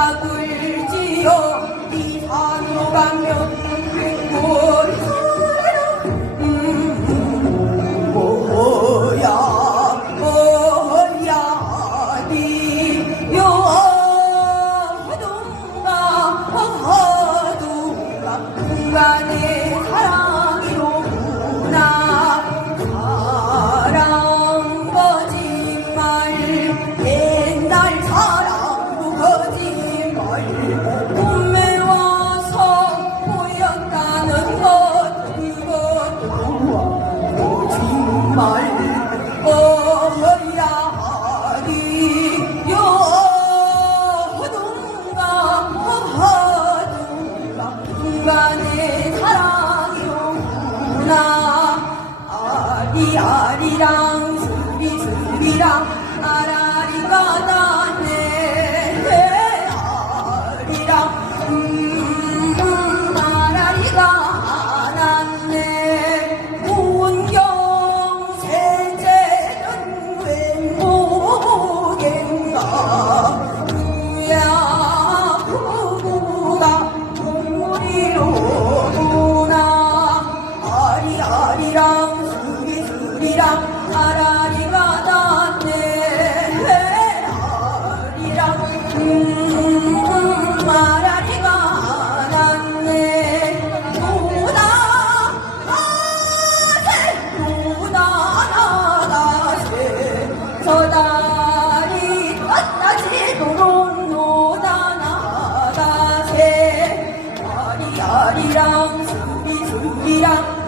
Obrigada. 말 어머야 하리 여호동가 어허동가 중간에 사랑이로구나. 아리아리랑 스리스리랑 아라리가 나 বিরাম বিরাম